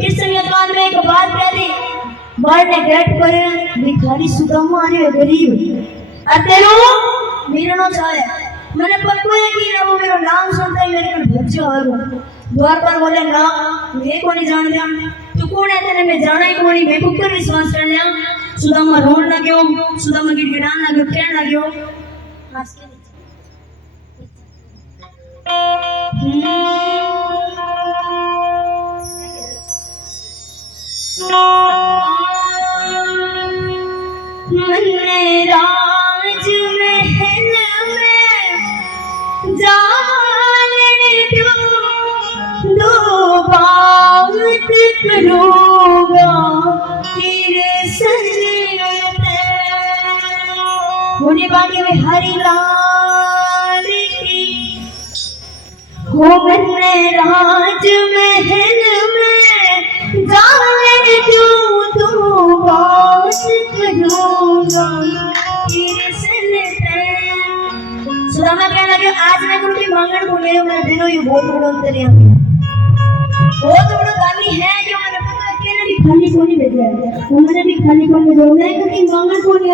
इस संयतवान में एक बात कह दी बाहर ने गेट पर भिखारी सुदामा आ रहे गरीब अतेरो मेरा नो चाहे मैंने पक्को है कि ना वो मेरा नाम सुनता ही मेरे को भज्जो आ रहा द्वार पर बोले ना मैं को नहीं जान दिया तू कौन है तेरे में जाना ही कोनी मैं ऊपर विश्वास कर लिया सुदामा रोन लग्यो सुदामा गिड़गिड़ान लग्यो कहन लग्यो हंस के मन्ने राज महल में जाने दो बात करूँगा तेरे संगते होने बाकी में हरी लाल की हो मन्ने राज महल में जाने दो बात करूँगा तेरे संगते सुदामा कहने लगे आज मैं कुछ मांगण को मेरे मन दिलो ये बहुत बड़ा अंतर है बहुत बड़ा गाली है जो मैंने पता है कि ना भी खाली कोनी भेजा है वो मैंने भी खाली कोनी भेजा है क्योंकि मांगण को नहीं